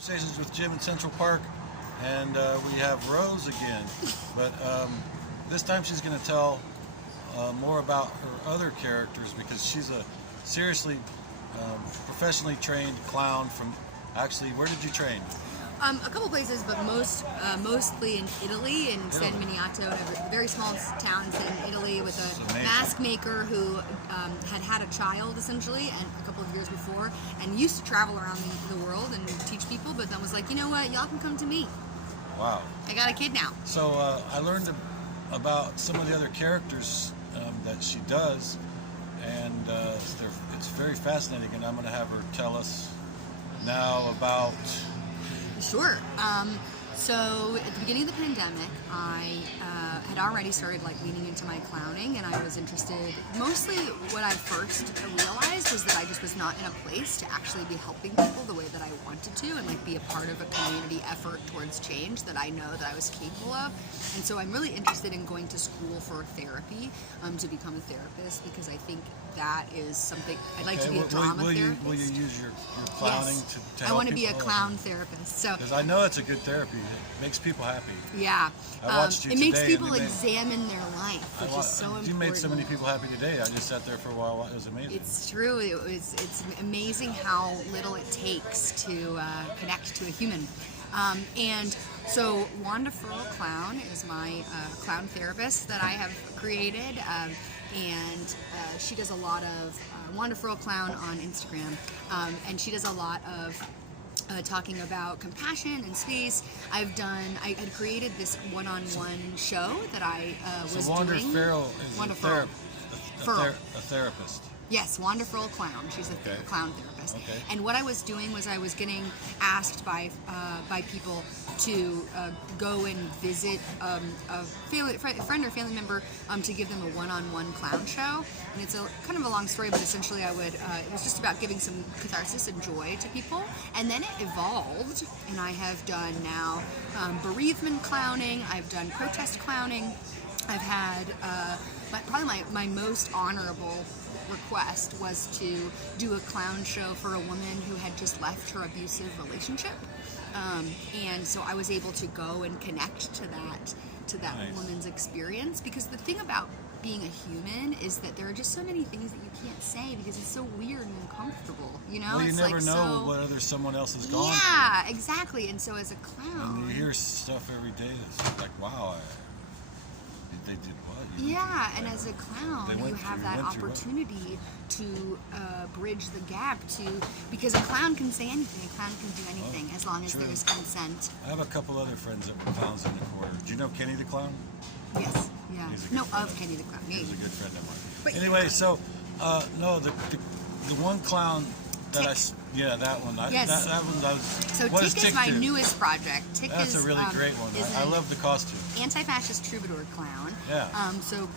Conversations with Jim in Central Park, and we have Rose again, but this time she's going to tell more about her other characters, because she's a seriously professionally trained clown from, actually, where did you train? A couple places, but mostly in Italy, in San Miniato, a very small town in Italy, with a mask maker who had a child, essentially, and a couple of years before, and used to travel around the world and teach people, but then was like, you know what, y'all can come to me. Wow. I got a kid now. So I learned about some of the other characters that she does, and it's very fascinating, and I'm going to have her tell us now about... Sure. So at the beginning of the pandemic, I had already started leaning into my clowning, and I was interested. Mostly, what I first realized was that I just was not in a place to actually be helping people the way that I wanted to, and be a part of a community effort towards change that I know that I was capable of. And so I'm really interested in going to school for therapy, to become a therapist, because I think that is something I'd like to be a drama therapist. Will you use your clowning yes. to help I want to be people? a clown therapist. So because I know it's a good therapy. It makes people happy. Yeah. I watched you it today, makes people examine their life, which is so important. You made so many people happy today. I just sat there for a while. It was amazing. It's true. It's amazing how little it takes to connect to a human. And so Wanda Furl Clown is my clown therapist that I have created, and she does a lot of Wanda Furl Clown on Instagram, and she does a lot of talking about compassion and space. I had created this one-on-one show that I was doing. So Wanda Furl is a therapist. Yes, Wanda Furl Clown. She's a clown therapist. Okay. And what I was doing was I was getting asked by people to go and visit a friend or family member to give them a one-on-one clown show. And it's kind of a long story, but essentially it was just about giving some catharsis and joy to people. And then it evolved, and I have done now bereavement clowning. I've done protest clowning. I've had probably my most honorable request was to do a clown show for a woman who had just left her abusive relationship, and so I was able to go and connect to that Nice. woman's experience, because the thing about being a human is that there are just so many things that you can't say because it's so weird and uncomfortable, Well, you never know what someone else has gone through. Yeah, exactly. And so as a clown, and you hear stuff every day that's like, wow, they did what? Yeah, and as a clown, you have that opportunity to bridge the gap because a clown can say anything, a clown can do anything, as long as there's consent. I have a couple other friends that were clowns in the quarter. Do you know Kenny the Clown? Yes, yeah. Of Kenny the Clown. He's a good friend of mine. Anyway, so, no, the one clown that that one. Yes. That one does. So Tick is my newest project. Tick That's is a really great one. I love the costume. Anti-fascist troubadour clown. Yeah. So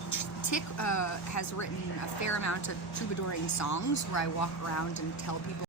Tick has written a fair amount of troubadouring songs where I walk around and tell people